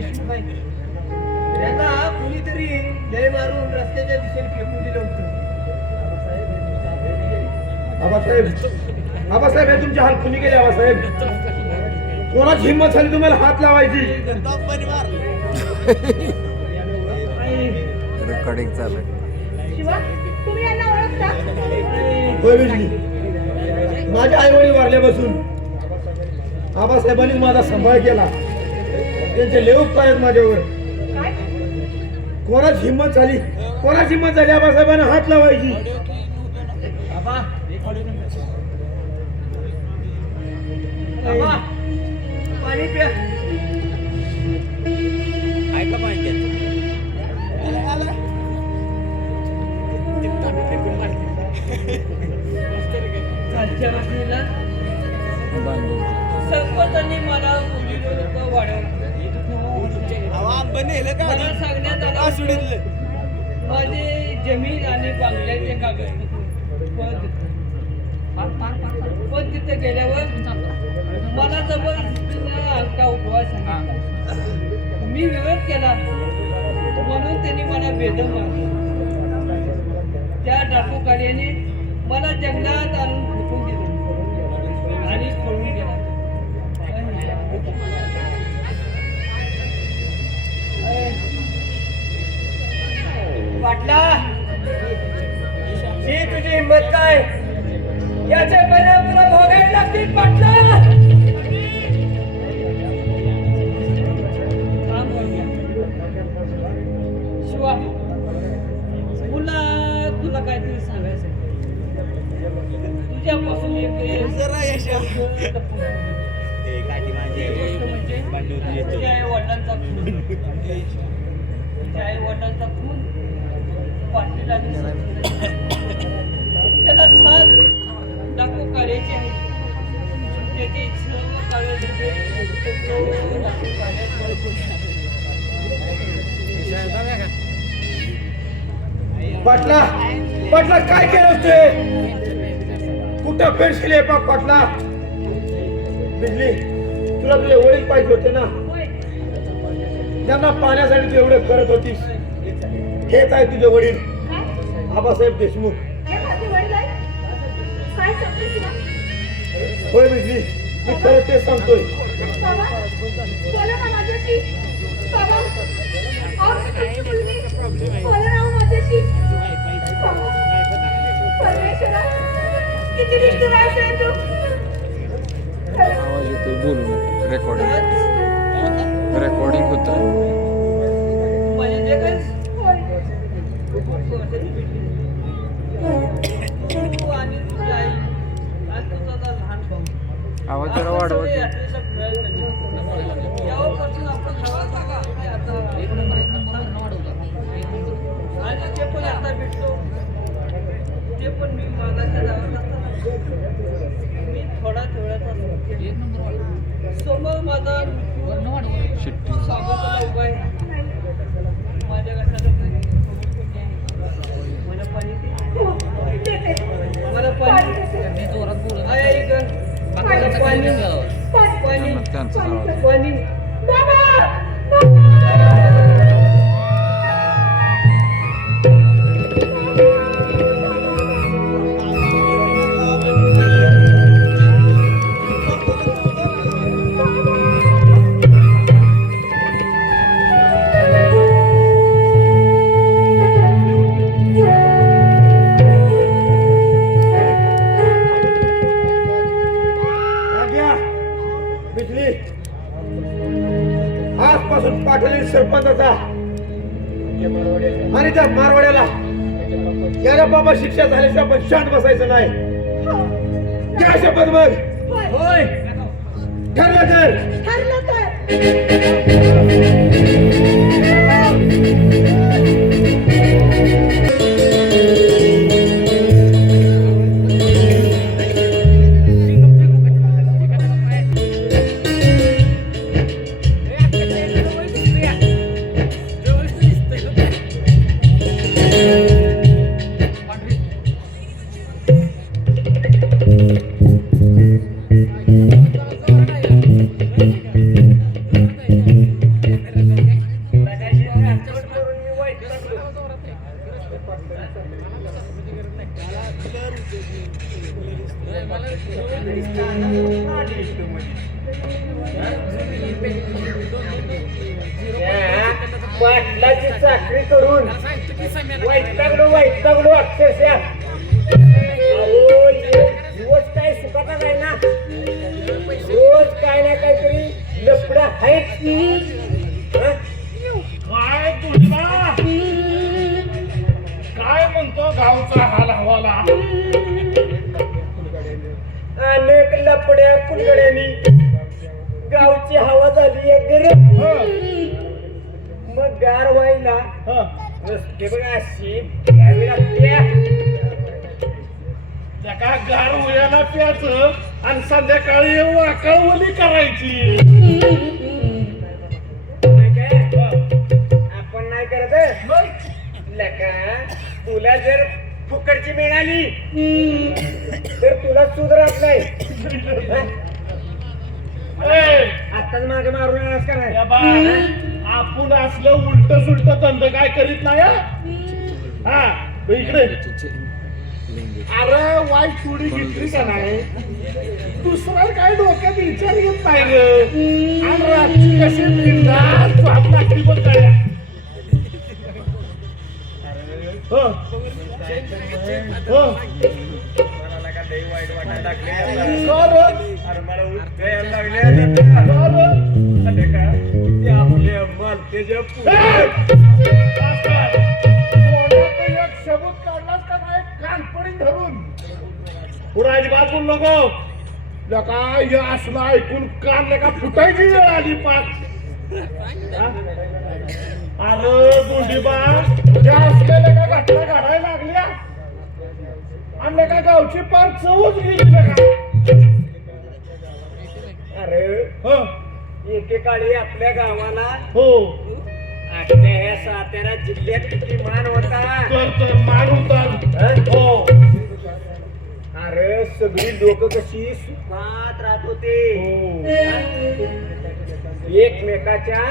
देशमुख आहेत त्यांना कुणीतरी लय मारून रस्त्याच्या दिशेने फेकून दिलं होतं. आबासाहेब हे तुमचे हाल कुणी केले? आबासाहेब कोणाची हिंमत झाली तुम्हाला हात लावायची? रेकॉर्डिंग चालू आहे. शिवा तुम्ही यांना ओळखता? होय बिजली, माझे आई वडील वारल्यापासून आबासाहेबांनीच माझा सांभाळ केला. त्यांचे लेऊक आहेत माझ्यावर. काय कोणाची हिंमत झाली आबासाहेबांना हात लावायची? आबा पाणी प्या. ऐका पाणी कालच्या रात्रीला सरपंचांनी मला मुलीला वाढवलं. मला सांगण्यात आलं माझे जमीन आणि बांगल्याचे कागदपत्र पण तिथे गेल्यावर मला जबरदस्तीनं अंका उपवास सांगितला. मी विरोध केला म्हणून त्यांनी मला बेदम मारलं. त्या डाकूकार्याने मला जंगलात आणून फेकून दिले आणि पळून गेला. पाटला ही तुझी हिंमत काय? याचे परिणाम तुला भोगावे लागतील पाटला. शिवा तुला काहीतरी सांगायचं तुझ्यापासून एक तुझ्या आई वडिलांचा खून पाटील आणि त्याला 7 डाकू काढायचे आहेत. त्याचे सर्व कागदपत्रे पाटला काय केलं ते? कुठं पेन्सिल आहे पाटला? बिजली, तुला तुझे वडील पाहिजे होते ना, त्यांना पाण्यासाठी तू एवढे करत होतीस. हेच आहे तुझे वडील आबासाहेब देशमुख. हे माझे वडील आहेत? काय सांगते शिवा? होय बिजली, मी खरं ते सांगतोय. बाबा बोला ना माझ्याशी. बाबा अहो मी तुमची मुलगी. बोला ना माझ्याशी. बाबा परमेश्वरा किती निष्ठुर आहेस रे तू. आवाज येतोय, बोलू नको. रेकॉर्डिंग होतं. आवाज जरा वाढवा. ते पण आता भेटतो. ते पण मी मागाच्या गावात मी थोडा थोड्याचा समोर माझा शिट्टी स्वागताला उभा आहे. माझ्या कशाला मला पाणी दे. मला पाणी जोरात बोल. पाणी पाणी त्यांचा आवाज. पाणी आजपासून पाठवली सरपंचाचा आणि त्या मारवाड्याला याला बाबा शिक्षा झाल्याशिवाय आपण शांत बसायचं नाही. क्या शपथ मग? होय ठरलं तर त्या पाटलाची चाकरी करून वैतागलो अक्षरशः. अहो, दिवस काय सुखाचा काय ना, रोज काय ना काहीतरी लफडा आहेच की. हं? काय तुझा काय म्हणतो गावचा हाल हवाला? अनेक लपड्या कुलगड्यांनी गावची हवा झाली आहे गरम. मग गार व्हायला रस्ते बघा अशी घ्यावी लागते. त्या गार उयाला प्यायचं आणि संध्याकाळी वाकावली करायची. आपण नाही करत लका. तुला जर फुकटची मिळाली तर तुला सुधरत नाही. आताच मागे मारून आलास का नाही? या बा, आपण असलं उलट सुलट धंद काय करीत नाही हा. इकडे अरे वाईट थोडी घेतली का नाही, दुसरा काय डोक्यात विचार येत नाही रे. आणि रात्री कशी बिनधास्त झोप लागली बघ काय. सबूत काढलास का नाही कानपडी धरून पुढे अजिबात बोल नको. काय हे असलं ऐकून कान का फुटायची वेळ आली पाच. अरे दोंडीबा, त्या असलेल्या का घटना घडायला लागल्या आणि का गावची पार चवच गेली का. अरे एकेकाळी आपल्या गावाला हो आपल्या या सातारा जिल्ह्यात किती मान होता. तर मान उतार. हो अरे सगळी लोक कशी सुखात राहत होते. एकमेकाच्या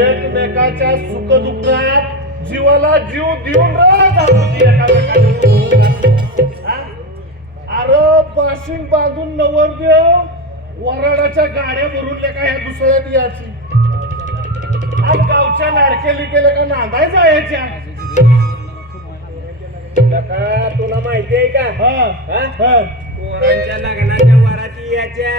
एकमेकाच्या सुख दुःखात जीवाला जीव देऊन अरे बाशिंग बांधून नवरदेव वराडाच्या गाड्या भरून लेखा ह्या दुसऱ्यात याची. आज गावच्या लाडकेली केले का नांदायचा याच्या. तुला माहिती आहे का हा पोरांच्या लग्नाच्या वराती याच्या.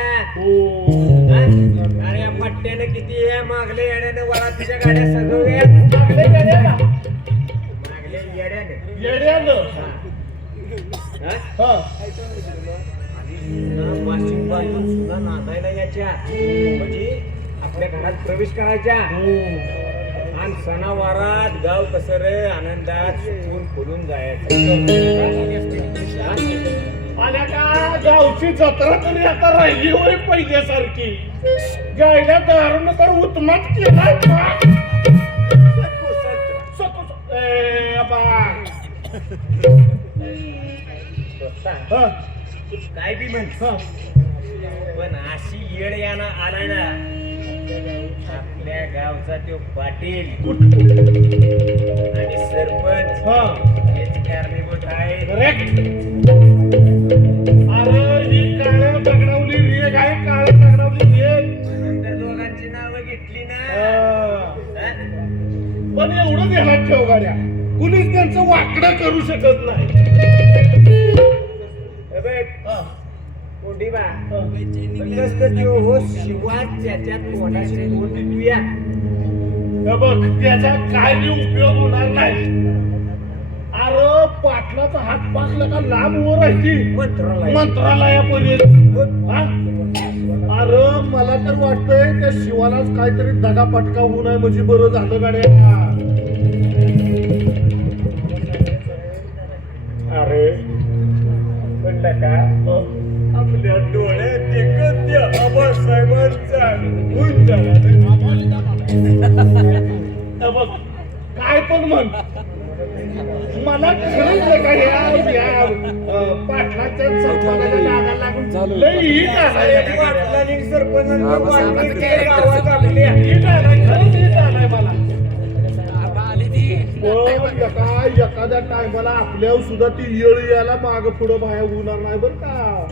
अरे या पट्ट्याने किती आहे मागले येण्याने वरातीच्या गाड्या सजवल्या. मागले येड्याला मागले येड्याने येड्यानं वाशिंग बांधून सुद्धा नांदायला याच्या म्हणजे आपल्या घरात प्रवेश करायच्या. आणि सणावारात गाव कसं रे आनंदात सुकून खोलून जायचं. आल्या का गावची जत्रा तरी आता राहिली होय पहिल्यासारखी. गायला दारून तर उत्मात केलाय काय बी म्हण, पण अशी येड याना आला ना आपल्या गावचा तो पाटील आणि सरपंच हेच कारणीभूत आहे. अरे ही काळ्या दगडावली रेग आहे. काळ्या दगडावली रेग नंतर दोघांची नावं घेतली ना. पण एवढं ध्यानात ठेव गाड्या, कुणीच त्यांचं वाकडं करू शकत नाही. कोंडीबा हो शिवाय त्याच्या तोंडाशी तोंड देऊया. बघ त्याचा काय बी उपयोग होणार नाही. अरे पाटलाचा हात पाकला का लांब वर राहायची मंत्रालयापर्यंत. अरे मला तर वाटतंय त्या शिवालाच काहीतरी दगापटका होऊ नये म्हणजे बरं झालं गाड्या. अरे म्हणलं का आपल्या डोळ्यात देखत त्या आबासाहेबांचा गुण झाला. बघ काय पण म्हण, मला खरंच का या पाटलाच्या सरपंचाला नागा लागून लई हिट आलाय. पाटलांनी सरपंचांना पाटील केलं गावात आपल्या. हिट आलाय, खरंच हिट आलाय मला. पण एखाद्या टायमाला आपल्यावर सुद्धा ती येळ यायला माग पुढं बाहेर होणार नाही बरं का.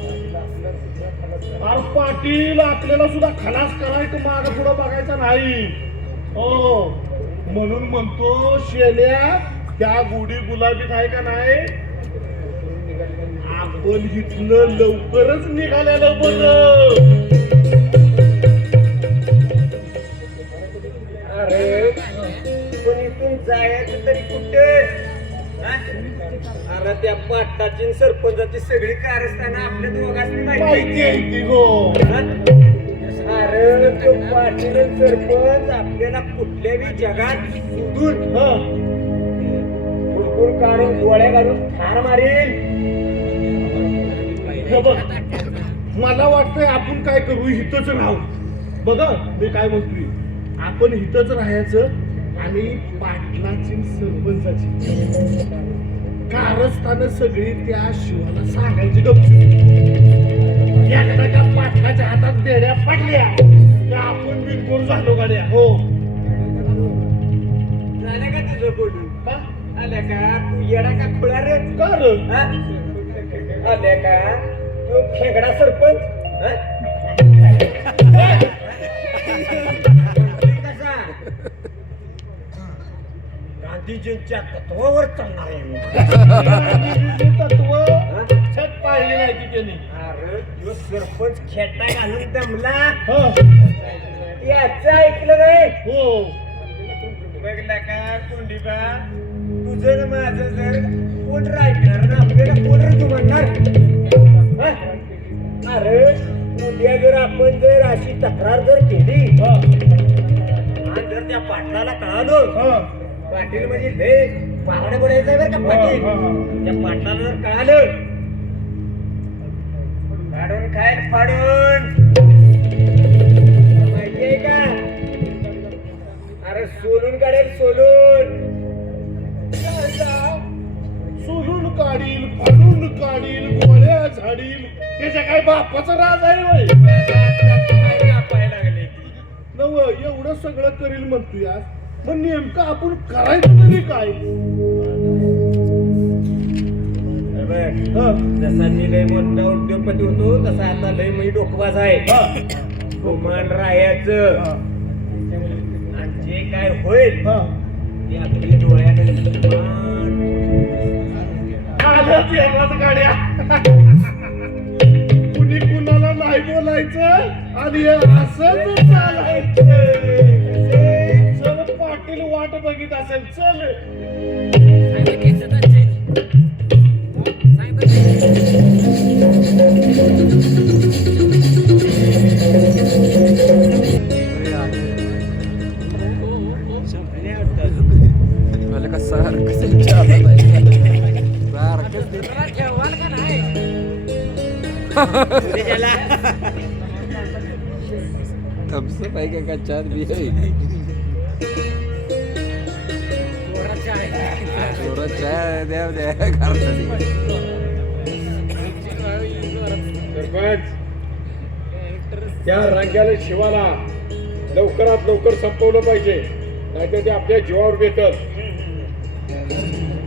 अरे पाटील आपल्याला सुद्धा खलास करायचं माग पुढं बघायचं नाही हो म्हणून म्हणतो शेल्या त्या गुढी गुलाबीत आहे का नाही आपण इथनं लवकरच निघालेलं बरं अरे पण इथून जायचं तरी कुठे हा? अरे त्या पाटलाची सरपंचाची सगळी कारस्थानं आपल्या दोघांनी माहिती आहे ती गो अरे तो पाटील सरपंच आपल्याला कुठल्याही जगात सोडून कुरकुर काढून गोळ्या घालून ठार मारेल. हे बघ मला वाटतंय आपण काय करू इथंच राहू बघा मी काय म्हणतोय आपण इथंच राहायचं आणि पाटलाची सरपंचाची कारस्थानं सगळी त्या शिवाला सांगायची गपची एकदाच्या पाटलाच्या हातात बेड्या पडल्या त्या आपण बिनकोर झालो गाड्या हो झालं का तुझं बोलून का आल्या का तू येडा का खुळा रे कर हा? आल्या का तू खेकडा सरपंच हा? कसा गांधीजींच्या तत्वावर चालणार आहे मी. तत्व छत पाहिली नाही ती त्यांनी अरे तो सरपंच खेटा घालून दमला हं. याचं ऐकलं नाही हो बघला का कोंडीबा तुझं माझं जर कोण ऐकणार ना आपल्याला कोण तू म्हणणार हं? अरे उद्या जर आपण जर अशी तक्रार जर केली आणि जर त्या पाटलाला कळालं पाटील म्हणजे लय पारडे पडायचं बरं का पाटील त्या पाटलाला जर कळालं फाडून खायला फाडून माहितीये का अरे सोलून काढेल सोलून सोलून काढील फाडून काढील गोळ्या झाडील त्याच्या काय बापाचा राज आहे होय पाहायला लागले नव एवढं सगळं करील म्हणतोय आज मग नेमकं आपण करायचं तरी काय जसा मी लय मोठा उद्योगपती होतो तसा आता लय मी डोकवाज आहे गुमान राहायचं आणि जे काय होईल ते आपल्या डोळ्याकडे आलं तेव्हाच गाड्या कुणी कुणाला नाही बोलायचं आणि हे असंच चालायचं चल पाटील वाट बघित असेल चल मला का सारखं त्यांच्या हातात आहे. थम्सअप आहे का चहा बी आहे जोरात चहा द्या द्या घालतात सरपंच त्या रंग्याला शिवाला लवकरात लवकर संपवलं पाहिजे नाहीतर ते आपल्या जीवावर बेतल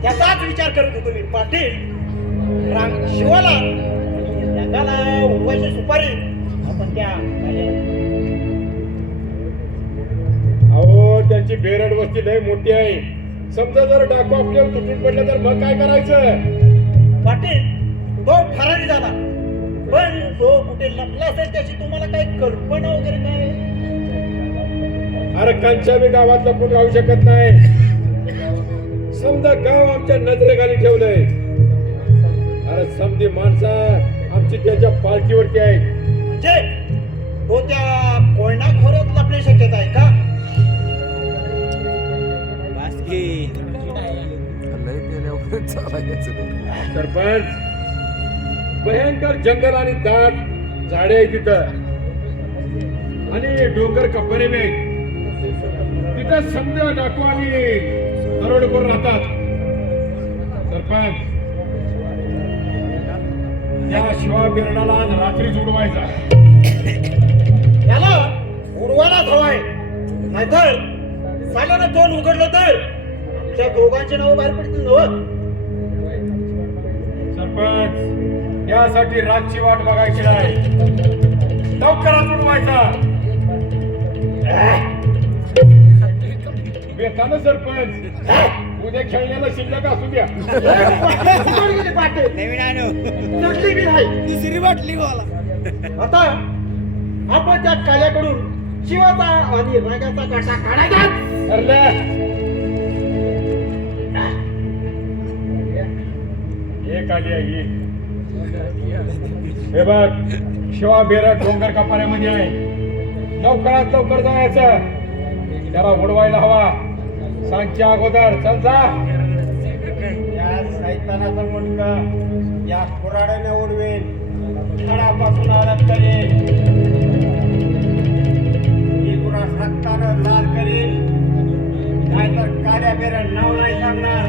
त्याचाच विचार करत होतो मी पाटील शिवाला जगाला उभयाची सुपारी आपण त्या अहो त्यांची बेरड वस्ती लय मोठी आहे समजा जर डाकू आपल्यावर तुटून पडलं तर मग काय करायचं पाटील तो फरारी झाला पण तो कुठे लपला असेल त्याची तुम्हाला काही कल्पना वगैरे काय अरे कंच्या बी गावात लपून राहू शकत नाही समजा गाव आमच्या नजरेखाली ठेवलंय अरे समधी माणसं आमची त्याच्या पालखीवरती आहे म्हणजे तो त्या कोयना खोऱ्यात लपण्याची शक्यता आहे का लय केल्यावर चालायचं सरपंच भयंकर जंगल आणि दाट झाडे आहे तिथं आणि डोंगर कब्बरे बी आहेत तिथं समजा डाकू आणि दरोडेखोर राहतात सरपंच त्या शिवा बिरडाला आज रात्रीच उडवायचा याला उडवायलाच हवाय नाहीतर साल्यानं तोंड उघडलं तर त्या दोघांचे नाव बाहेर पडतील नव्हतं सरपंच यासाठी रातची वाट बघायची नाही लवकरात उडवायचा. बेतानं सरपंच उद्या खेळण्याला शिल्लक असू द्या. चटली बी नाही. तिसरी बाटली गोला. आता आपण त्या काल्याकडून शिवाचा आणि रागाचा काटा काढायचा. ठरलं. एक आली आहे ही. हे बघ शिवा बेरड डोंगर कपाऱ्यामध्ये आहे. लवकरात लवकर जायचं. त्याला उडवायला हवा. सांजच्या अगोदर चल जा. या सैतानाचा मुंडका या कुऱ्हाड्याने उडवेल. खडापासून अलग करेल. ही कुऱ्हाड रक्तानं लाल करेल. नाहीतर काल्या बेरड नाव नाही सांगणार.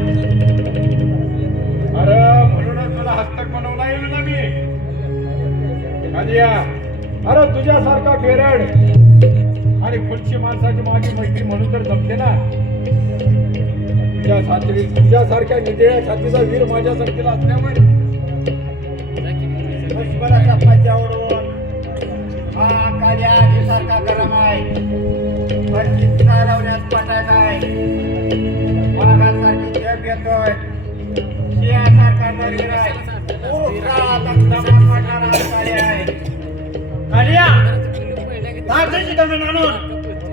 अरे म्हणूनच तुला हस्तक बनवला येईल ना मी. कालिया, अरे तुझ्यासारखा बेरड आणि फुलची माणसाची माझी मैत्री म्हणून तर जमते ना. तुझ्यासारख्या निधेया छातीचा वीर माझ्या संख्येला असल्यामुळे दुश्मनाचा पाच्या उडवून हा काल्या आगीसारखा गरम आहे. पण चित्ता लावण्यात पटायचा आहे. वाघासारखी झेप येतोय. सिंहासारखा नवीन आहे. कालिया तारदेशी दंड आणून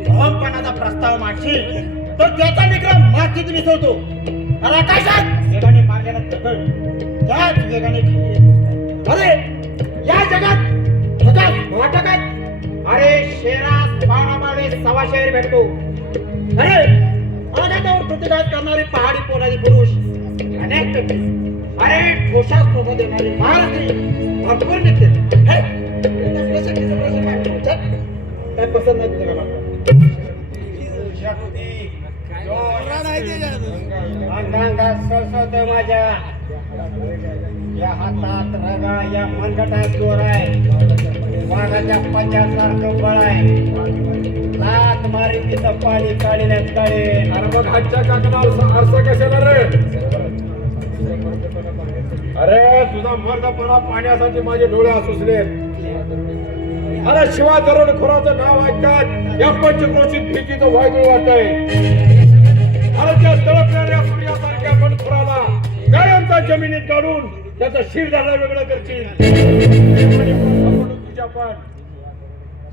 भवनपणाचा प्रस्ताव मागशील तर त्याचा विक्रम मातीत मिसळतो. अरे आकाशात वेगाने मारलेला दगड त्याच वेगाने खाली येतो. अरे या जगात जगात वाटकात अरे शेरास पावणामाळे सवा शेर भेटतो. अरे आघातावर प्रतिघात करणारे पहाडी पोलादी पुरुष अनेक भेटते. अरे ठोशात सोबत देणारे महाराष्ट्री भरपूर निघते. काय पसंत नाही तुझं का? अंगांगात सळसळतोय माझ्या. या हातात रगा या मनगटात जोर आहे. वाघाच्या पंजासारखं बळ आहे. लात मारी तिथं पाणी काढण्यात काढेल. अरे मग हातच्या काकणावर आरसा कशाला रे? अरे तुझा मर्दपणा पाण्यासाठी माझे डोळे सुचले. अरे शिवा दरोडेखोराचं नाव ऐकतात या पंचक्रोशीत भीतीचं वायदळ वाटतंय. अरे त्या तळपणाऱ्या सूर्यासारख्या बनखोराला कायमचा जमिनीत काढून त्याचं शिरदाणा वेगळं करशील. तुझ्या पण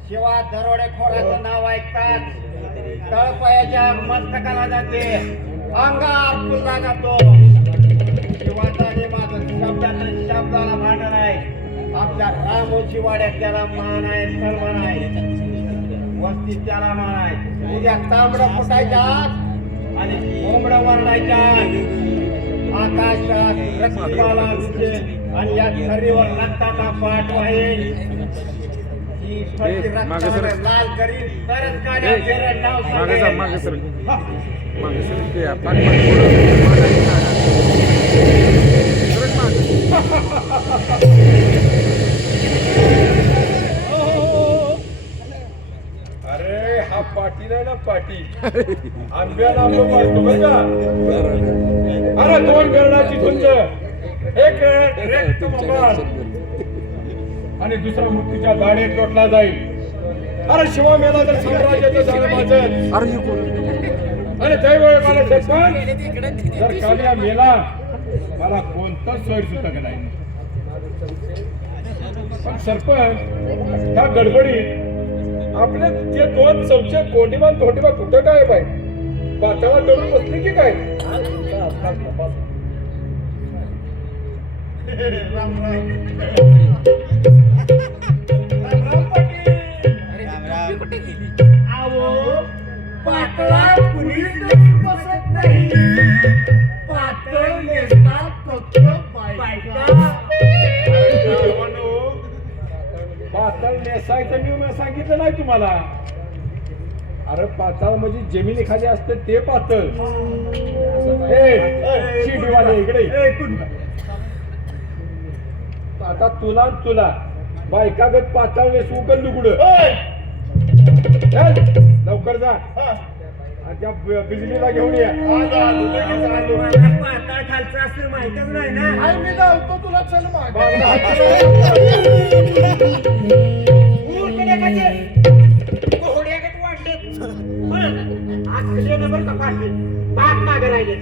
शिवा दरोडेखोराचं नाव ऐकतात तळपायाच्या मस्तकाला जाते. अंगार पुलला जातो. शिवाचा जे माझं शब्दाचं शब्दाला भांडण आहे. आपल्या रामोची वाड्यात त्याला मान आहे, सन्मान आहे. वस्तीत त्याला मान आहे. उद्या तांबडं फुटायच्या आणि कोंबडं वरडायच्या. आकाशात रक्तपाला उठेल आणि या थरीवर रक्ताचा पाठ वाहेल. ही फळी रक्तावर लाल करील तरच काल्या बेरड नाव सांगेल. मागे सर ते अरे हा पाटी नाही ना पाटी. आंब्याला आंबा पाडतो बरं का. अरे दोन गरडाची झुंज. एक रेट आणि दुसरा मृत्यूच्या दाढेत लोटला जाईल. अरे शिवा मेला तर साम्राज्याचं झालं माझं. अरे हे कोण? आणि त्यावेळी मला सरपंच जर कालिया मेला मला कोणतंच सोय सुटत नाही. पण सरपंच ह्या गडबडीत आपले ते दोन चमचे कोंडीबान धोंडीबा कुठं काय बाय बाचाला दडून बसली की काय? पातळा कुणीच बसत नाही. पातळ नेसतात फक्त बायका. पातळ नेसायचं मी सांगितलं नाही तुम्हाला. अरे पातळ म्हणजे जमिनीखाली असते ते पातळ. शिडीवाले इकडे आता तुला बायकागत पातळ नेसू का लुगडं. लवकर जा आणि त्या बिजलीला घेऊन या. पातळ खालचं असं माहितच नाही ना. मी जातो तुला चल म्हणजे घोड्यागत वाढलेत पण आखले नंबर का पाडले पाक मागे राहिले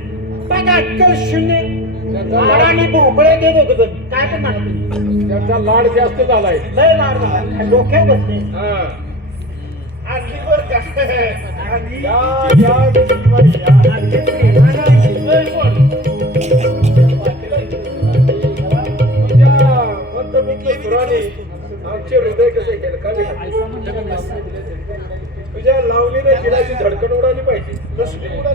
बघा अक्कल शून्य आणि भोपळे ते दोघं काय पण म्हणत त्यांचा लाड जास्त झालाय लय लाड झाला डोक्यात बसले आणली बर का आणि या लय बोल. आमचे हृदय कसे केलं का तुझ्या लावणीने दिलाची धडकन उडाली पाहिजे. कसली उडाली?